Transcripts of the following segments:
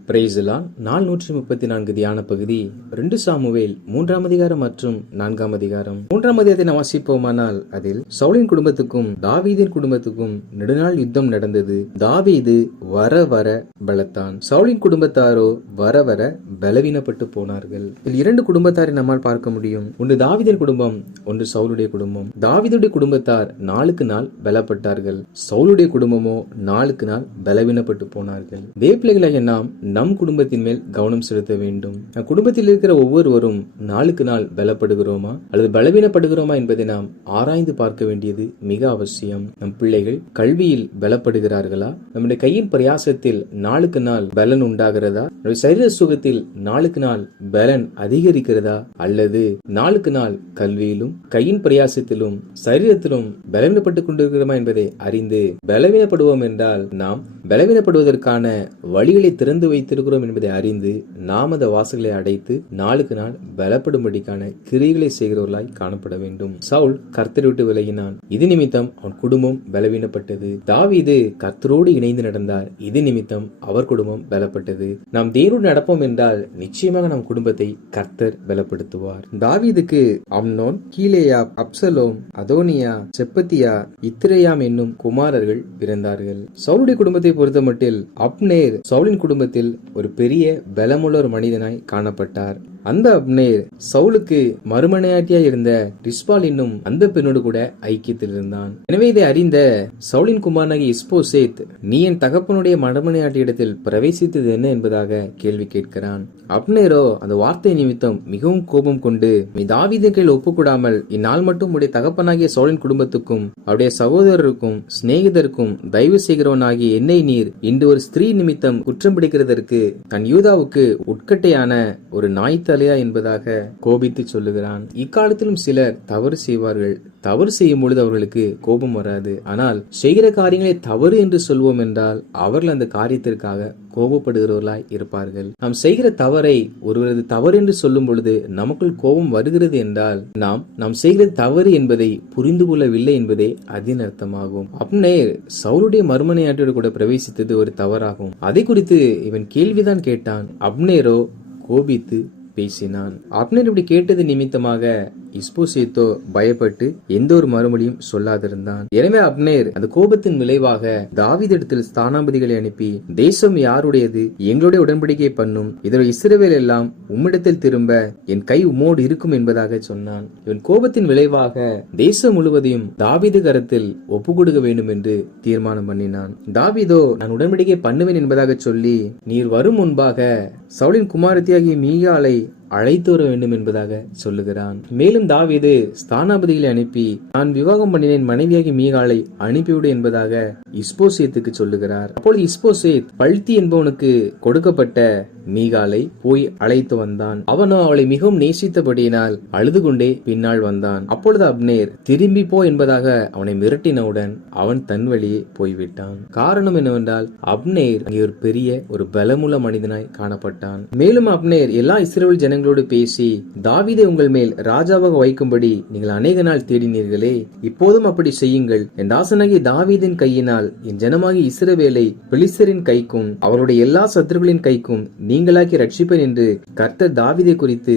Price எல்லாம். நாள் 134 தியான பகுதி 2 சாமுவேல் 3ஆம் அதிகாரம் மற்றும் 4ஆம் அதிகாரம். 3ஆம் அதிகாரத்தை நாம் வாசிப்போமானால், அதில் சவுலின் குடும்பத்துக்கும் தாவீதின் குடும்பத்துக்கும் நெடுநாள் யுத்தம் நடந்தது. தாவீது வர வர பலத்தான், சவுலின் குடும்பத்தாரோ வர வர பலவீனப்பட்டு போனார்கள். இதில் 2 குடும்பத்தாரை நம்மால் பார்க்க முடியும். ஒன்று தாவீதின் குடும்பம், ஒன்று சவுலுடைய குடும்பம். தாவீதுடைய குடும்பத்தார் நாளுக்கு நாள் பலப்பட்டார்கள். சவுலுடைய குடும்பமோ நாளுக்கு நாள் பலவீனப்பட்டு போனார்கள். தேவப்பிள்ளைகளாகிய நாம் நம் குடும்பத்தின் மேல் கவனம் செலுத்த வேண்டும். குடும்பத்தில் இருக்கிற ஒவ்வொருவரும் நாளுக்கு நாள் பலப்படுகிறோமா அல்லது பலவீனப்படுகிறோமா என்பதை நாம் ஆராய்ந்து பார்க்க வேண்டியது மிக அவசியம். நம் பிள்ளைகள் கல்வியில் பலப்படுகிறார்களா? நம்முடைய கையின் பிரயாசத்தில் நாளுக்கு நாள் பலன் உண்டாகிறதா? சரீர சுகத்தில் நாளுக்கு நாள் பலன் அதிகரிக்கிறதா? அல்லது நாளுக்கு நாள் கல்வியிலும் கையின் பிரயாசத்திலும் சரீரத்திலும் பலவீனப்பட்டுக் கொண்டிருக்கிறோமா என்பதை அறிந்து, பலவீனப்படுவோம் என்றால் நாம் பலவீனப்படுவதற்கான வழிகளை திறந்து வைத்திருக்கிறோம் என்பதை அறிந்து நாம் அந்த வாசல்களை அடைத்து நாளுக்கு நாள் பலப்படும்படிக்கான கிரியைகளை செய்கிறவர்களாய் காணப்பட வேண்டும். சவுல் கர்த்தரை விட்டு விலகினான், இது நிமித்தம் அவன் குடும்பம் பலவீனப்பட்டது. தாவீது கர்த்தரோடு இணைந்து நடந்தார், இது நிமித்தம் அவர் குடும்பம் பலப்பட்டது. நாம் தேவனோடு நடப்போம் என்றால் நிச்சயமாக நம் குடும்பத்தை கர்த்தர் பலப்படுத்துவார். தாவீதுக்கு அம்னோன், கீலேயாப், அப்சலோம், அதோனியா, செப்பத்தியா, இத்ரேயாம் என்னும் குமாரர்கள் பிறந்தார்கள். சவுலுடைய குடும்பத்தை பொறுத்தமட்டில் அப்னேர் சவுலின் குடும்பத்தில் ஒரு பெரிய பலமுள்ள ஒரு மனிதனாய் காணப்பட்டார். அந்த அப்னேர் சவுலுக்கு மறுமனையாட்டியாய் இருந்த ரிஸ்பால் என்னும் அந்த பெண்ணோடு கூட ஐக்கியத்தில் இருந்தான். எனவே இதை அறிந்த சவுலின் குமாரனாகிய இஸ்போசேத், நீ என் தகப்பனுடைய மறுமனையாட்டி இடத்தில் பிரவேசித்தது என்ன என்பதாக கேள்வி கேட்கிறான். அப்னேரோ அந்த வார்த்தை நிமித்தம் மிகவும் கோபம் கொண்டு, நீ தாவீதின் கையில் ஒப்புக்கூடாமல் இந்நாள் மட்டும் உடைய தகப்பனாகிய சவுலின் குடும்பத்துக்கும் அவருடைய சகோதரருக்கும் சிநேகிதருக்கும் தயவு செய்கிறவனாகிய என்னை நீர் இன்று ஒரு ஸ்திரீ நிமித்தம் குற்றம் பிடிக்கிறதற்கு தன் யூதாவுக்கு உட்கட்டையான ஒரு நாய் தலையா என்பதாக கோபித்து சொல்லுகிறான். இக்காலத்திலும் சிலர் தவறு செய்வார்கள். தவறு செய்யும் பொழுது அவர்களுக்கு கோபம் வராது. ஆனால் செய்கிற காரியங்களை தவறு என்று சொல்வோம் என்றால் அவர்கள் அந்த காரியத்திற்காக கோபப்படுகிறவர்களாய் இருப்பார்கள். நாம் செய்கிற தவறை ஒருவரது தவறு என்று சொல்லும் பொழுது நமக்குள் கோபம் வருகிறது என்றால் நாம் செய்கிற தவறு என்பதை புரிந்து கொள்ளவில்லை என்பதே அதன் அர்த்தமாகும். அப்னேர் சவுலுடைய மறுமனையாட்டியோடு கூட பிரவேசித்தது ஒரு தவறாகும். அதை குறித்து இவன் கேள்விதான் கேட்டான். அப்னேரோ கோபித்து பேசினான். அப்னர் இப்படி கேட்டது நிமித்தமாக இஸ்போசேத்தோ பயப்பட்டு எந்த ஒரு மறுமொழியும் சொல்லாதிருந்தான். எனவே அப்னேர் அந்த கோபத்தின் விளைவாக தாவீதிடத்தில் ஸ்தானாபதிகளை அனுப்பி, தேசம் யாருடையது? எங்களுடைய உடன்படிக்கை பண்ணும், இதோ இஸ்ரவேல் எல்லாம் உம்மிடத்தில் திரும்ப என் கை உம்மோடு இருக்கும் என்பதாக சொன்னான். இவன் கோபத்தின் விளைவாக தேசம் முழுவதையும் தாவீது கரத்தில் ஒப்பு கொடுக்க வேண்டும் என்று தீர்மானம் பண்ணினான். தாவீதோ நான் உடன்படிக்கை பண்ணுவேன் என்பதாக சொல்லி, நீர் வரும் முன்பாக சவுலின் குமாரத்தியாகிய மீகாலை அழைத்து வர வேண்டும் என்பதாக சொல்லுகிறான். மேலும் தாவீது ஸ்தானாபதிகளை அனுப்பி, நான் விவாகம் பண்ணினேன் மனைவியாகி மீகாலை அனுப்பிவிடு என்பதாக இஸ்போசேத்துக்கு சொல்லுகிறார். அப்பொழுது இஸ்போசேத் பல்தி என்பவனுக்கு கொடுக்கப்பட்ட மீகாலை போய் அழைத்து வந்தான். அவனோ அவளை மிகவும் நேசித்தபடியினால் அழுது கொண்டே பின்னால் வந்தான். அப்பொழுது அப்னேர் திரும்பி போ என்பதாக அவனை மிரட்டினவுடன் அவன் தன் வழியே போய்விட்டான். காரணம் என்னவென்றால் அப்னேர் அங்கே ஒரு பெரிய ஒரு பலமுள்ள மனிதனாய் காணப்பட்டான். மேலும் அப்னேர் எல்லா இஸ்ரவேல் ஜனங்களோடு பேசி, தாவீதை உங்கள் மேல் ராஜாவாக வைக்கும்படி நீங்கள் அநேக நாள் தேடினீர்களே, இப்போதும் அப்படி செய்யுங்கள். என் தாசனாகிய தாவீதின் கையினால் என் ஜனமாகிய இஸ்ரவேலை பெலிஸ்தரின் கைக்கும் அவருடைய எல்லா சத்துருக்களின் கைக்கும் நீங்களாக்கி ரட்சிப்பேன் என்று கர்த்தர் தாவீதை குறித்து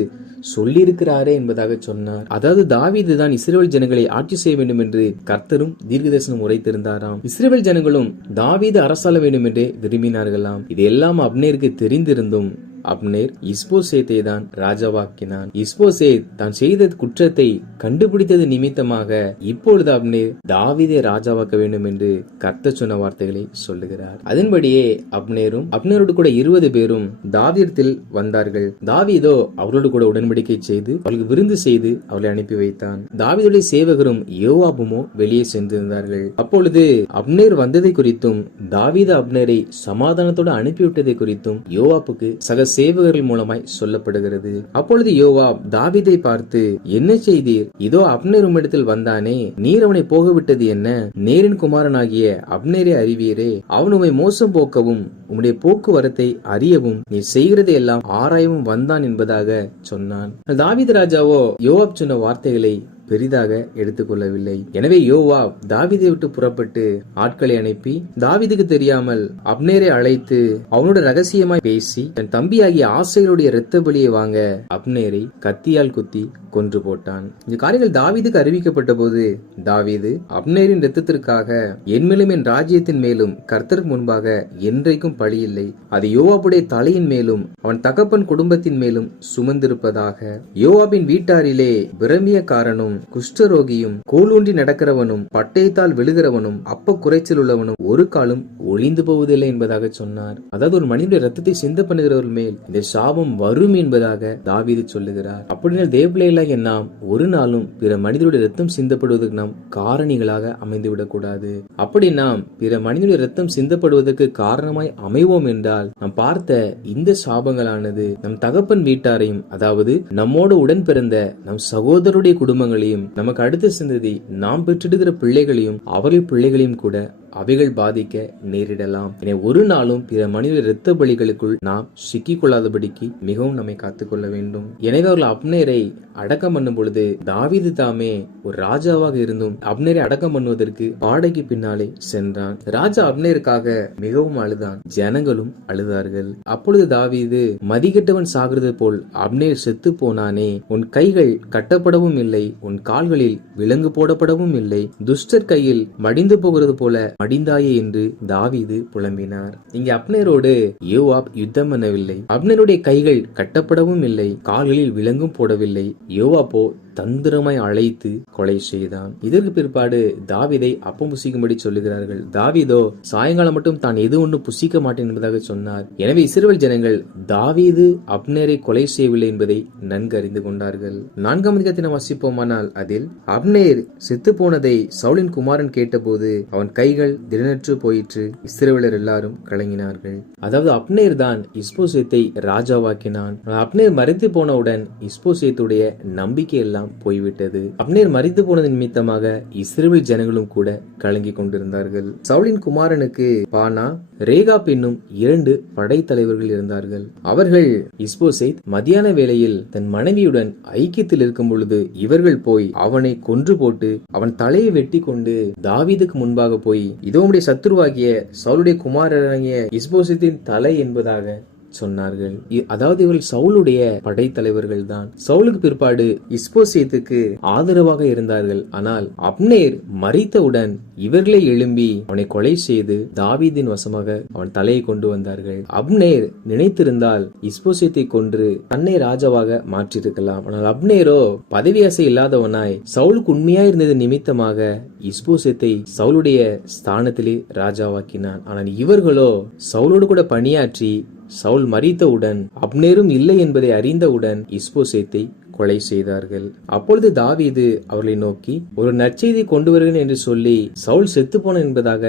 சொல்லியிருக்கிறாரே என்பதாக சொன்னார். அதாவது தாவீது தான் இஸ்ரவேல் ஜனங்களை ஆட்சி செய்ய வேண்டும் என்று கர்த்தரும் தீர்க்கதரிசனம் உரைத்திருந்தாராம். இஸ்ரவேல் ஜனங்களும் தாவீது அரசாள வேண்டும் என்றே விரும்பினார்களாம். இதெல்லாம் அப்னேருக்கு தெரிந்திருந்தும் அப்னேர் இஸ்போசேத்தை தான் ராஜாவாக்கினான். இஸ்போசேத் தான் செய்த குற்றத்தை கண்டுபிடித்தது நிமித்தமாக இப்பொழுது அப்னேர் தாவீதை ராஜாவாக்க வேண்டும் என்று கர்த்தர் சொன்ன வார்த்தைகளை சொல்லுகிறார். அதன்படியே அப்னேரும் அப்னேரோடு கூட 20 பேரும் தாவீதில் வந்தார்கள். தாவீதோ அவர்களோடு கூட உடன்படிக்கை செய்து அவர்களுக்கு விருந்து செய்து அவர்களை அனுப்பி வைத்தான். தாவீதுடைய சேவகரும் யோவாபுமோ வெளியே சென்றிருந்தார்கள். அப்பொழுது அப்னேர் வந்ததை குறித்தும் தாவீது அப்னேரை சமாதானத்தோடு அனுப்பிவிட்டதை குறித்தும் யோவாப்புக்கு சக சேவகர்கள் மூலமாய் சொல்லப்படுகிறது. அப்பொழுது யோவாப் தாவீதை பார்த்து, என்ன செய்தீர்? இதோ அப்னேர் உம்மிடத்தில் வந்தானே, நீர் அவனை போகவிட்டது என்ன? நேரின் குமாரனாகிய அப்னேரை அறிவீரே, அவன் உம்மை மோசம் போக்கவும் உம்முடைய போக்குவரத்தை அறியவும் நீ செய்கிறதை எல்லாம் ஆராயவும் வந்தான் என்பதாக சொன்னான். தாவீது ராஜாவோ யோவாப் சொன்ன வார்த்தைகளை பெரிதாக எடுத்துக்கொள்ளவில்லை. எனவே யோவாப் தாவீதை விட்டு புறப்பட்டு ஆட்களை அனுப்பி தாவீதுக்கு தெரியாமல் அப்னேரை அழைத்து அவனோட ரகசியமாய் பேசி தன் தம்பியாகிய ஆசேலுடைய இரத்த பலியை வாங்க அப்னேரை கத்தியால் குத்தி கொன்று போட்டான். இந்த காரியங்கள் தாவீதுக்கு அறிவிக்கப்பட்ட போது தாவீது அப்னேரின் இரத்தத்திற்காக என் மேலும் என் ராஜ்யத்தின் மேலும் கர்த்தருக்கு முன்பாக என்றைக்கும் பழி இல்லை, அது யோவாபுடைய தலையின் மேலும் அவன் தகப்பன் குடும்பத்தின் மேலும் சுமந்திருப்பதாக. யோவாபின் வீட்டாரிலே பிரமியக்காரனும் குஷ்டரோகியும் கோலூன்றி நடக்கிறவனும் பட்டயத்தால் விழுகிறவனும் அப்ப குறைச்சல் உள்ளவனும் ஒரு காலம் ஒளிந்து போவதில்லை என்பதாக சொன்னார். அதாவது ஒரு மனிதனுடைய ரத்தத்தை சிந்த பண்ணுகிறவர் மேல் இந்த சாபம் வரும் என்பதாக தாவீது சொல்லுகிறார். அப்படின்னா தேவபிள்ளைகளாகிய நாம் ஒரு நாளும் பிற மனிதனுடைய ரத்தம் சிந்தப்படுவதற்கு நாம் காரணிகளாக அமைந்துவிடக் கூடாது. அப்படி நாம் பிற மனிதனுடைய ரத்தம் சிந்தப்படுவதற்கு காரணமாய் அமைவோம் என்றால் நாம் பார்த்த இந்த சாபங்களானது நம் தகப்பன் வீட்டாரையும், அதாவது நம்மோடு உடன் பிறந்த நம் சகோதரருடைய குடும்பங்களையும், நமக்கு அடுத்த சந்ததி நாம் பெற்றெடுக்கிற பிள்ளைகளையும் அவர்கள் பிள்ளைகளையும் கூட அவைகள் பாதிக்க நேரிடலாம். எனவே ஒரு நாளும் பிற மனித இரத்த பலிகளுக்குள் நாம் சிக்கிக் கொள்ளாதபடிக்கு மிகவும் நம்மை காத்துக்கொள்ள வேண்டும். எனவே அவர்கள் அப்னேரை அடக்கம் பண்ணும் பொழுது தாவீது தாமே ஒரு ராஜாவாக இருந்தும் அப்னேரை அடக்கம் பண்ணுவதற்கு பாடைக்கு பின்னாலே சென்றான். ராஜா அப்னேருக்காக மிகவும் அழுதான், ஜனங்களும் அழுதார்கள். அப்பொழுது தாவீது மதிகெட்டவன் சாகிறது போல் அப்னேர் செத்து போனானே, உன் கைகள் கட்டப்படவும் இல்லை, உன் கால்களில் விலங்கு போடப்படவும் இல்லை, துஷ்டர் கையில் மடிந்து போகிறது போல மடிந்தாயே என்று தாவீது புலம்பினார். இங்கே அப்னேரோடு யோவாப் யுத்தம் பண்ணவில்லை, அப்னேருடைய கைகள் கட்டப்படவும் இல்லை, கால்களில் விலங்கும் போடவில்லை. யோவாப்போ தந்திரமாய் அழைத்து கொலை செய்தான். இதற்கு பிற்பாடு தாவீதை அப்பம் புசிக்கும்படி சொல்லுகிறார்கள். தாவீதோ சாயங்காலம் மட்டும் தான் எது ஒன்று புசிக்க மாட்டேன் என்பதாக சொன்னார். எனவே இஸ்ரவேல் ஜனங்கள் தாவீது அப்னேரை கொலை செய்யவில்லை என்பதை நன்கு அறிந்து கொண்டார்கள். 4ஆம் அதிகாரத்தை வாசிப்போமானால் அதில் அப்னேர் செத்து போனதை சவுலின் குமாரன் கேட்டபோது அவன் கைகள் திடனற்று போயிற்று, இஸ்ரவேலர் எல்லாரும் கலங்கினார்கள். அதாவது அப்னேர் தான் இஸ்போசேத்தை ராஜாவாக்கினான். அப்னேர் மறைத்து போனவுடன் இஸ்போசேத்துடைய நம்பிக்கை எல்லாம் போய்விட்டது. அப்னேர் மரித்து போனது நிமித்தமாக இஸ்ரவேல் ஜனங்களும் கூட கலங்கி கொண்டிருந்தார்கள். சவுலின் குமாரனுக்கு பானா, ரேகாப் என்னும் 2 படைத்தலைவர்கள் இருந்தார்கள். அவர்கள் இஸ்போசேத் மத்தியான வேளையில் தன் மனைவியுடன் ஐக்கியத்தில் இருக்கும் பொழுது இவர்கள் போய் அவனை கொன்று போட்டு அவன் தலையை வெட்டி கொண்டு தாவீதுக்கு முன்பாக போய் இதோ உம்முடைய சத்துருவாகிய சவுலுடைய குமாரனாகிய இஸ்போசேத்தின் தலை என்பதாக சொன்னார்கள். அதாவது இவர்கள் சவுலுடைய படைத்தலைவர்கள் தான். சவுலுக்கு பிற்பாடு இஸ்போசேத்துக்கு ஆதரவாக இருந்தார்கள். ஆனால் அப்னேர் மரித்தவுடன் இவர்களை எழும்பி அவனை கொலை செய்து தாவீதின் வசமாக அவன் தலையை கொண்டு வந்தார்கள். அப்னேர் நினைத்திருந்தால் இஸ்போசேத்தை கொன்று தன்னை ராஜாவாக மாற்றிருக்கலாம். ஆனால் அப்னேரோ பதவி ஆசை இல்லாதவனாய் சவுலுக்கு உண்மையா இருந்தது நிமித்தமாக இஸ்போசேத்தை சவுலுடைய ஸ்தானத்திலே ராஜாவாக்கினான். ஆனால் இவர்களோ சவுலோடு கூட பணியாற்றி சவுல் மரித்தவுடன் அப்னேரும் இல்லை என்பதை அறிந்தவுடன் இஸ்போசேத்தை கொலை செய்தார்கள். அப்பொழுது தாவீது அவர்களை நோக்கி ஒரு நற்செய்தி கொண்டு வருகிறேன் என்று சொல்லி சவுல் செத்து போன என்பதாக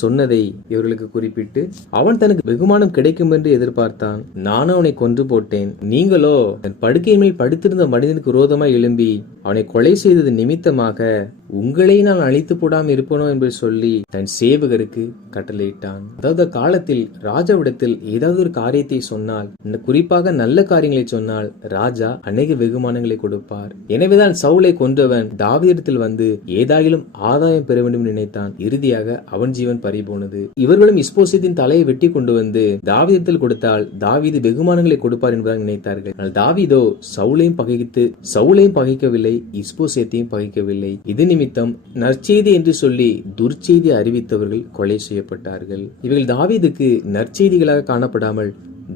சொன்னதை இவர்களுக்கு குறிப்பிட்டு அவன் தனக்கு வெகுமானம் கிடைக்கும் என்று எதிர்பார்த்தான். நானும் அவனை கொன்று போட்டேன், நீங்களோ தன் படுக்கையின் மேல் படுத்திருந்த மனிதனுக்கு விரோதமாய் எழும்பி அவனை கொலை செய்தது நிமித்தமாக உங்களை நான் அழித்து போடாமல் இருப்பனோ என்று சொல்லி தன் சேவகருக்கு கட்டளையிட்டான். அதாவது காலத்தில் ராஜாவிடத்தில் ஏதாவது ஒரு காரியத்தை சொன்னால், குறிப்பாக நல்ல காரியங்களை சொன்னால் ராஜா அநேக வெகுமானங்களை கொடுப்பார். எனவேதான் சவுலை கொன்றவன் தாவீதிடத்தில் வந்து ஏதாயிலும் ஆதாயம் பெற வேண்டும் நினைத்தான். இறுதியாக அவன் ஜீவன் பறிபோனது. இவர்களும் இஸ்போசேத்தின் தலையை வெட்டி கொண்டு வந்து தாவீதிடத்தில் கொடுத்தால் தாவீது வெகுமானங்களை கொடுப்பார் என்பதாக நினைத்தார்கள். ஆனால் தாவீதோ சவுலையும் பகைக்கவில்லை, இஸ்போசேத்தையும் பகைக்கவில்லை. இது நிமித்தம் நற்செய்தி என்று சொல்லி துர்ச்செய்தி அறிவித்தவர்கள் கொலை செய்யப்பட்டார்கள். இவர்கள் தாவீதுக்கு நற்செய்திகளாக காணப்படாமல்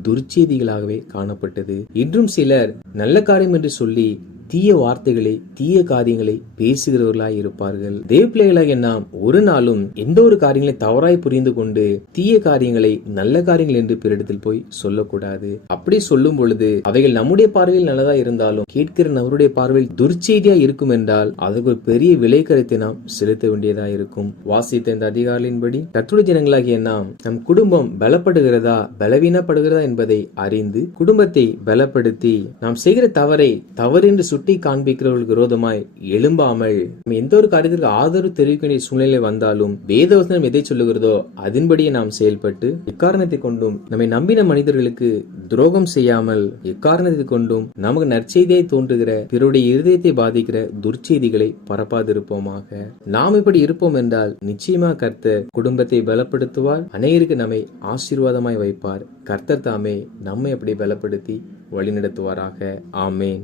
துர்ச்செய்திகளாகவே காணப்பட்டது. இன்றும் சிலர் நல்ல காரியம் என்று சொல்லி தீய வார்த்தைகளை தீய காரியங்களை பேசுகிறவர்களாய் இருப்பார்கள். தேவ பிள்ளைகளாகிய நாம் ஒரு நாளும் எந்த ஒரு காரியங்களை தவறாய் புரிந்து கொண்டு தீய காரியங்களை நல்ல காரியங்கள் என்று பிறரிடத்தில் போய் சொல்லக்கூடாது. அப்படி சொல்லும் பொழுது அவைகள் நம்முடைய பார்வையில் நல்லதா இருந்தாலும் கேட்கிற நபருடைய பார்வையில் துர்ச்செய்தியா இருக்கும் என்றால் அதுக்கு ஒரு பெரிய விலைக்கரத்தை நாம் செலுத்த வேண்டியதா இருக்கும். வாசித்த இந்த அதிகாரியின்படி கர்த்தருடைய ஜனங்களாகிய நாம் நம் குடும்பம் பலப்படுகிறதா பலவீனப்படுகிறதா என்பதை அறிந்து குடும்பத்தை பலப்படுத்தி நாம் செய்கிற தவறை தவறு என்று சுட்டி காண்பிக்கிறவர்களுக்கு விரோதமாய் எழும்பாமல் நம்ம எந்த ஒரு காரியத்திற்கு ஆதரவு தெரிவிக்க வேண்டிய சூழ்நிலை வந்தாலும் வேதவசனம் எதை சொல்லுகிறதோ அதன்படியே நாம் செயல்பட்டு எக்காரணத்தை கொண்டும் நம்மை நம்பின மனிதர்களுக்கு துரோகம் செய்யாமல் எக்காரணத்தை கொண்டும் நமக்கு நற்செய்தியை தோன்றுகிற பிறருடைய இருதயத்தை பாதிக்கிற துர்ச்செய்திகளை பரப்பாதிருப்போமாக. நாம் இப்படி இருப்போம் என்றால் நிச்சயமாக கர்த்தர் குடும்பத்தை பலப்படுத்துவார், அநேகருக்கு நம்மை ஆசீர்வாதமாய் வைப்பார். கர்த்தர் தாமே நம்மை அப்படி பலப்படுத்தி வழிநடத்துவாராக. ஆமேன்.